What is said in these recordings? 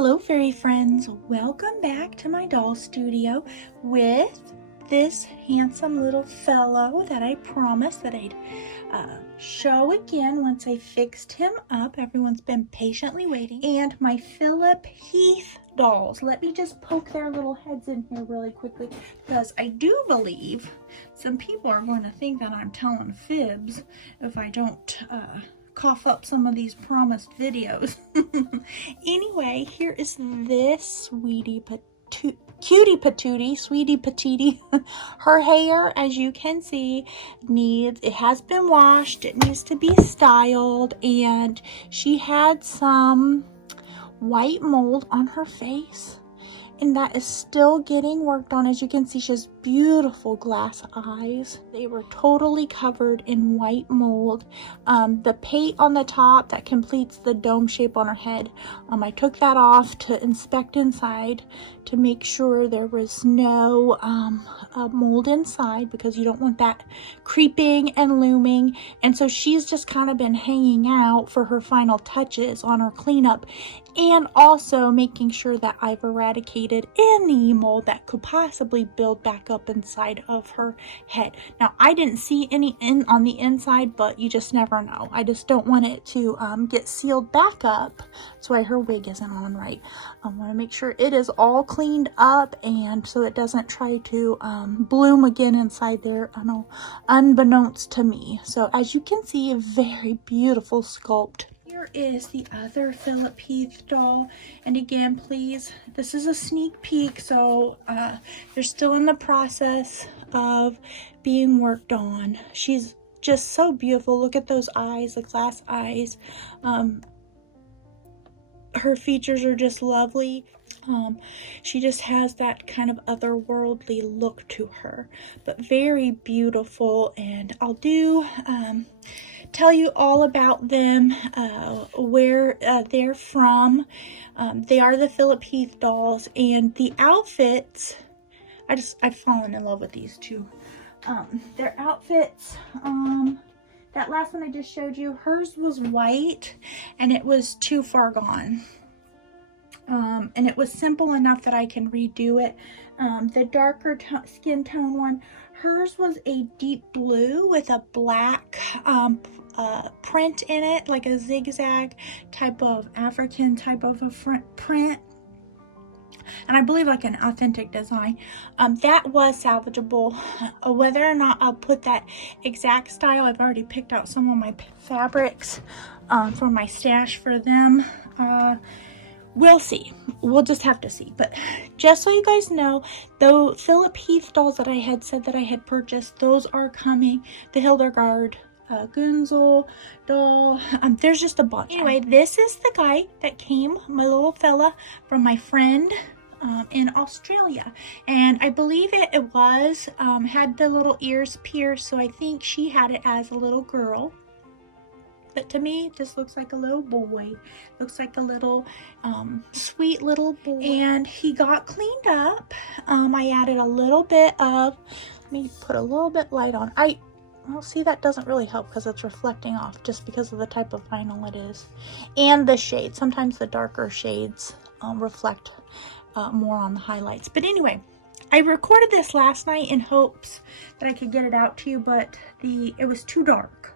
Hello fairy friends, welcome back to my doll studio with this handsome little fellow that I promised that I'd show again once I fixed him up. Everyone's been patiently waiting. And my Philip Heath dolls. Let me just poke their little heads in here really quickly because I do believe some people are going to think that I'm telling fibs if I don't cough up some of these promised videos. Anyway, here is this cutie patootie, sweetie patootie. Her hair, as you can see, it has been washed. It needs to be styled, and she had some white mold on her face, and that is still getting worked on. As you can see, she has beautiful glass eyes. They were totally covered in white mold. The pate on the top that completes the dome shape on her head, I took that off to inspect inside to make sure there was no mold inside, because you don't want that creeping and looming. And so she's just kind of been hanging out for her final touches on her cleanup, and also making sure that I've eradicated any mold that could possibly build back up inside of her head. Now, I didn't see any on the inside, but you just never know. I just don't want it to get sealed back up. That's why her wig isn't on right. I want to make sure it is all cleaned up, and so it doesn't try to bloom again inside there, unbeknownst to me. So as you can see, a very beautiful sculpt. Here is the other Philip Heath doll, and again, please, this is a sneak peek, so they're still in the process of being worked on. She's just so beautiful. Look at those eyes, the glass eyes. Her features are just lovely. She just has that kind of otherworldly look to her, but very beautiful. And I'll do tell you all about them, where they're from. They are the Philip Heath dolls, and the outfits, I've fallen in love with these two. Their outfits, that last one I just showed you, hers was white and it was too far gone. And it was simple enough that I can redo it. The darker skin tone one, hers was a deep blue with a black print in it, like a zigzag type of African type of a print. And I believe like an authentic design. That was salvageable. Whether or not I'll put that exact style, I've already picked out some of my fabrics for my stash for them. We'll see. We'll just have to see. But just so you guys know, the Philip Heath dolls that I had said that I had purchased, those are coming. The Hildegard Gunzel doll. There's just a bunch. Anyway, this is the guy that came, my little fella, from my friend in Australia. And I believe it was, had the little ears pierced, so I think she had it as a little girl. But to me, this looks like a little boy. Looks like a little sweet little boy. And he got cleaned up. I added a little bit of, let me put a little bit light on. Well, see, that doesn't really help because it's reflecting off just because of the type of vinyl it is. And the shade. Sometimes the darker shades reflect more on the highlights. But anyway, I recorded this last night in hopes that I could get it out to you, but it was too dark.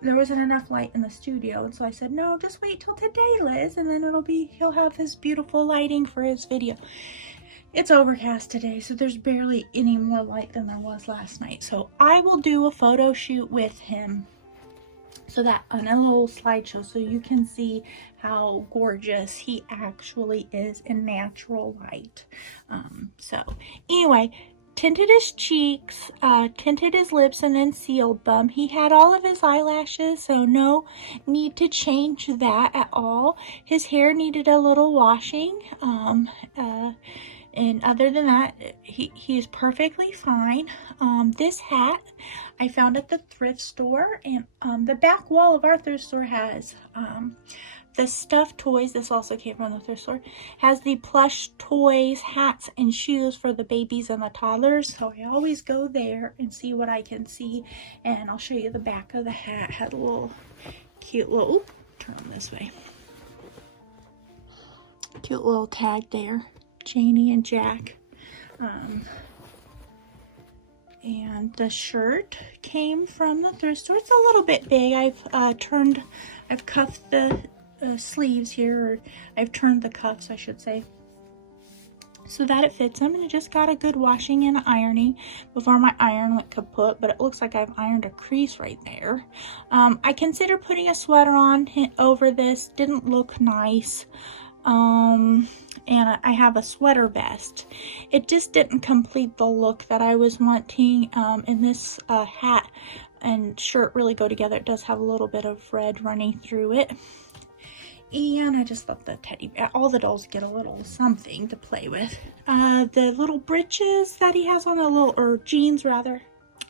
There wasn't enough light in the studio, and so I said, no, just wait till today, Liz, and then he'll have his beautiful lighting for his video. It's overcast today, so there's barely any more light than there was last night. So I will do a photo shoot with him, so that on a little slideshow, so you can see how gorgeous he actually is in natural light. So anyway, tinted his cheeks, tinted his lips, and then sealed them. He had all of his eyelashes, so no need to change that at all. His hair needed a little washing, and other than that, he is perfectly fine. This hat I found at the thrift store, and the back wall of our thrift store has the stuffed toys. This also came from the thrift store. Has the plush toys, hats, and shoes for the babies and the toddlers. So I always go there and see what I can see. And I'll show you the back of the hat. Had a little cute little, turn them this way. Cute little tag there. Janie and Jack. And the shirt came from the thrift store. It's a little bit big. I've cuffed the sleeves here, or I've turned the cuffs, I should say, so that it fits them. And it just got a good washing and ironing before my iron went kaput, but it looks like I've ironed a crease right there. I considered putting a sweater on over this. Didn't look nice. And I have a sweater vest. It just didn't complete the look that I was wanting. And this hat and shirt really go together. It does have a little bit of red running through it. And I just thought the all the dolls get a little something to play with. The little breeches that he has on, or jeans rather,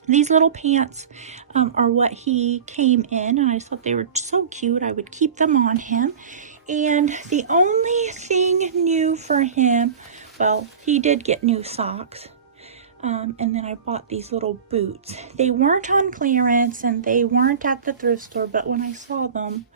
these little pants are what he came in, and I just thought they were so cute. I would keep them on him. And the only thing new for him, well, he did get new socks. And then I bought these little boots. They weren't on clearance and they weren't at the thrift store, but when I saw them,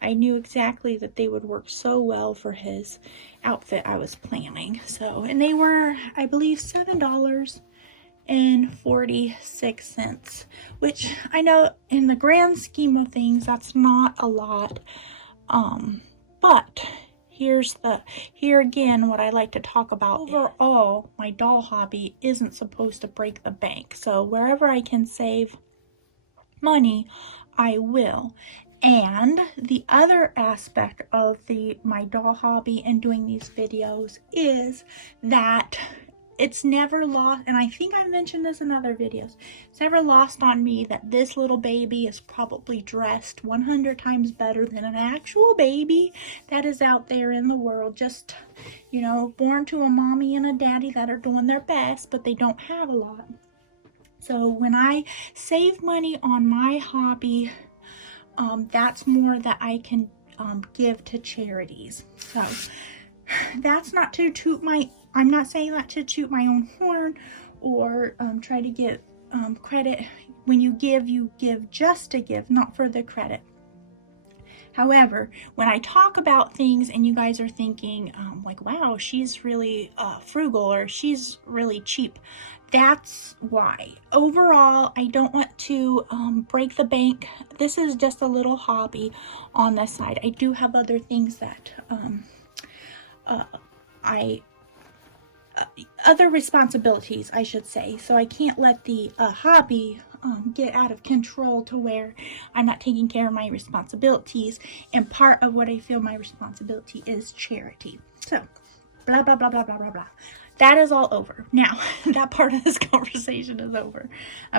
I knew exactly that they would work so well for his outfit I was planning. So, and they were, I believe, $7.46, which I know in the grand scheme of things, that's not a lot. But here again, what I like to talk about. Overall, my doll hobby isn't supposed to break the bank. So wherever I can save money, I will. And the other aspect of my doll hobby and doing these videos is that it's never lost, and I think I mentioned this in other videos, it's never lost on me that this little baby is probably dressed 100 times better than an actual baby that is out there in the world, just, you know, born to a mommy and a daddy that are doing their best, but they don't have a lot. So when I save money on my hobby, that's more that I can give to charities. So that's not to I'm not saying that to toot my own horn or try to get credit. When you give just to give, not for the credit. However, when I talk about things and you guys are thinking like, wow, she's really frugal or she's really cheap, that's why. Overall, I don't want to break the bank. This is just a little hobby on the side. I do have other things that other responsibilities, I should say. So I can't let the hobby get out of control to where I'm not taking care of my responsibilities. And part of what I feel my responsibility is charity. So, blah, blah, blah, blah, blah, blah, blah. That is all over. Now, that part of this conversation is over.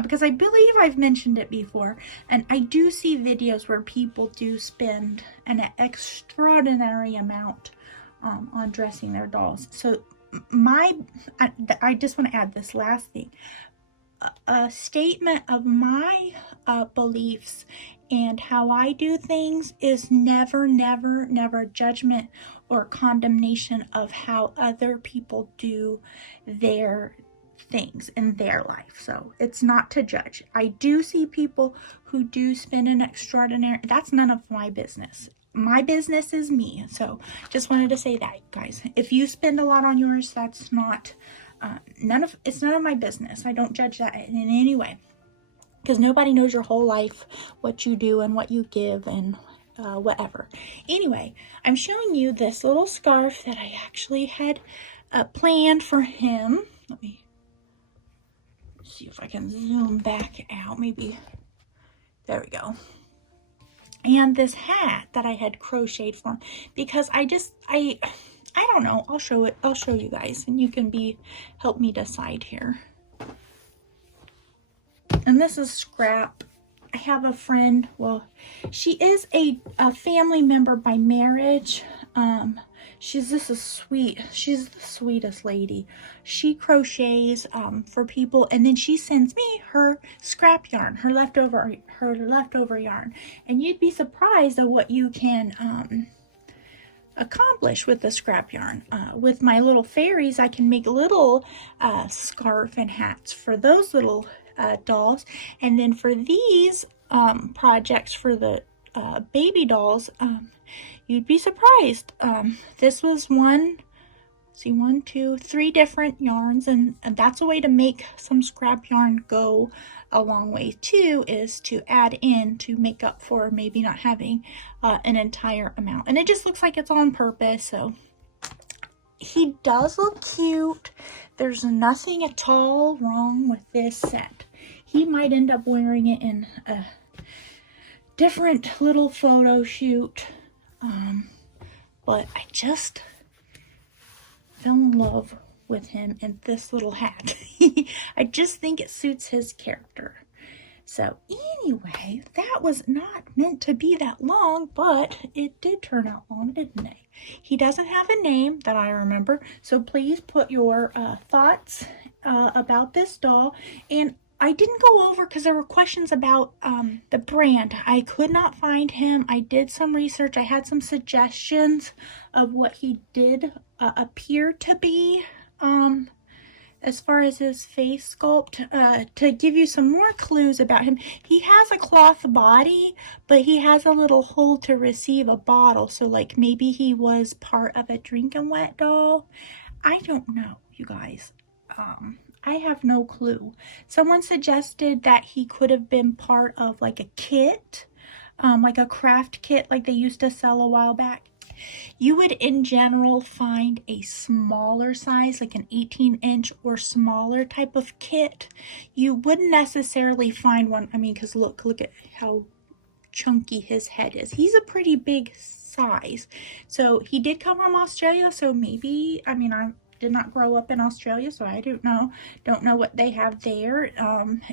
Because I believe I've mentioned it before. And I do see videos where people do spend an extraordinary amount on dressing their dolls. So I just want to add this last thing. A statement of my beliefs and how I do things is never, never, never judgment or condemnation of how other people do their things in their life. So it's not to judge. I do see people who do spend an extraordinary, that's none of my business. My business is me. So just wanted to say that, guys. If you spend a lot on yours, that's not it's none of my business. I don't judge that in any way, because nobody knows your whole life, what you do and what you give and whatever. Anyway, I'm showing you this little scarf that I actually had planned for him. Let me see if I can zoom back out. Maybe there we go. And this hat that I had crocheted for him, because I don't know. I'll show you guys, and you can help me decide here. And this is Scrap. I have a friend. Well, she is a family member by marriage. She's the sweetest lady. She crochets for people, and then she sends me her scrap yarn, her leftover yarn. And you'd be surprised at what you can accomplish with the scrap yarn. With my little fairies, I can make little scarf and hats for those little dolls. And then for these projects for the baby dolls, you'd be surprised. This was one, see, 1, 2, 3 different yarns, and that's a way to make some scrap yarn go a long way too, is to add in to make up for maybe not having an entire amount. And it just looks like it's on purpose. So he does look cute. There's nothing at all wrong with this set. He might end up wearing it in a different little photo shoot, but I just fell in love with him in this little hat. I just think it suits his character. So anyway, that was not meant to be that long, but it did turn out long, didn't it? He doesn't have a name that I remember, so please put your thoughts about this doll. And I didn't go over because there were questions about the brand. I could not find him. I did some research. I had some suggestions of what he did appear to be as far as his face sculpt. To give you some more clues about him, he has a cloth body, but he has a little hole to receive a bottle. So like maybe he was part of a Drinking Wet doll. I don't know, you guys. I have no clue. Someone suggested that he could have been part of like a kit, like a craft kit like they used to sell a while back. You would in general find a smaller size, like an 18-inch or smaller type of kit. You wouldn't necessarily find one, I mean, because look at how chunky his head is. He's a pretty big size. So he did come from Australia, so maybe, I mean, I did not grow up in Australia, so I don't know what they have there.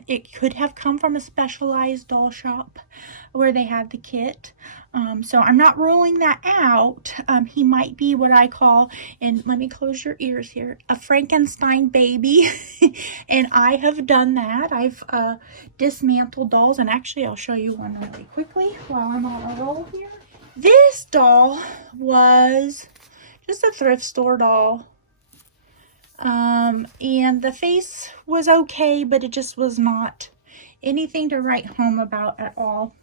It could have come from a specialized doll shop where they had the kit. So I'm not ruling that out. He might be what I call, and let me close your ears here, a Frankenstein baby. And I have done that. I've dismantled dolls, and actually I'll show you one really quickly while I'm on a roll here. This doll was just a thrift store doll. And the face was okay, but it just was not anything to write home about at all.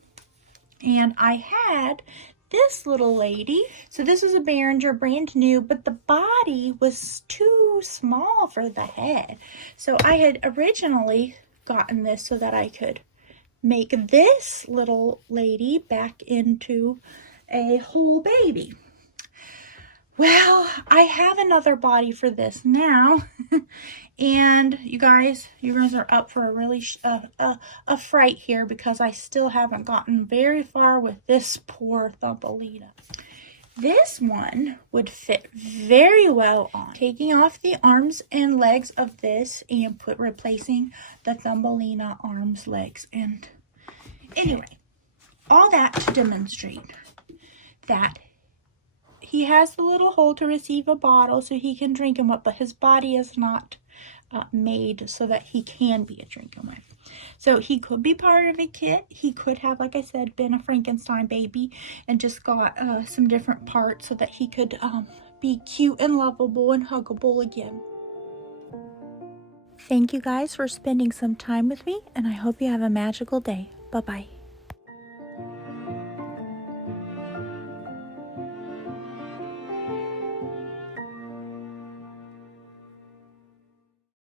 And I had this little lady. So this is a Behringer, brand new, but the body was too small for the head. So I had originally gotten this so that I could make this little lady back into a whole baby. Well, I have another body for this now, and you guys are up for a really a fright here, because I still haven't gotten very far with this poor Thumbelina. This one would fit very well on. Taking off the arms and legs of this and replacing the Thumbelina arms, legs, and anyway, all that to demonstrate that he has the little hole to receive a bottle so he can drink him up, but his body is not made so that he can be a Drinking Wet. So he could be part of a kit. He could have, like I said, been a Frankenstein baby and just got some different parts so that he could be cute and lovable and huggable again. Thank you guys for spending some time with me, and I hope you have a magical day. Bye-bye.